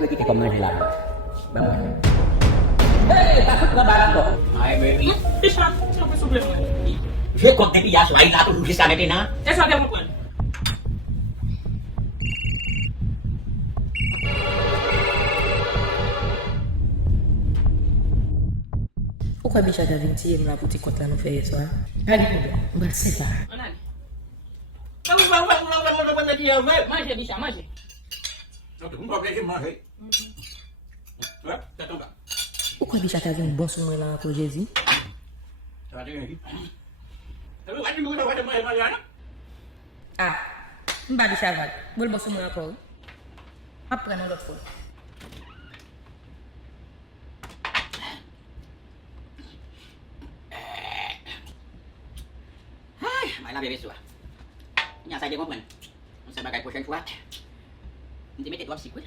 dua kita kau main lama. Bangun. Hei, takut nggak barang kok? Hai, baby. Bisa, sampai sebelah lagi. Saya kok tapi ya selain aku dulu sana dina. Saya sudah mau. O kabisha Da Vinci mnaputi kota no feso. Hadi mbaseba. Nani? Bang dia, maje bisa, maje. O kabisha tá vendo bom sumo na ko Jésus. Ah, mbadi chaval. Bol bom sumo na ko. Après non l'autre fois. Mai la bebe sua. Nhà sai đi có mình. Nó sẽ bà cái của sen fuat. Hindi may titwag sikut.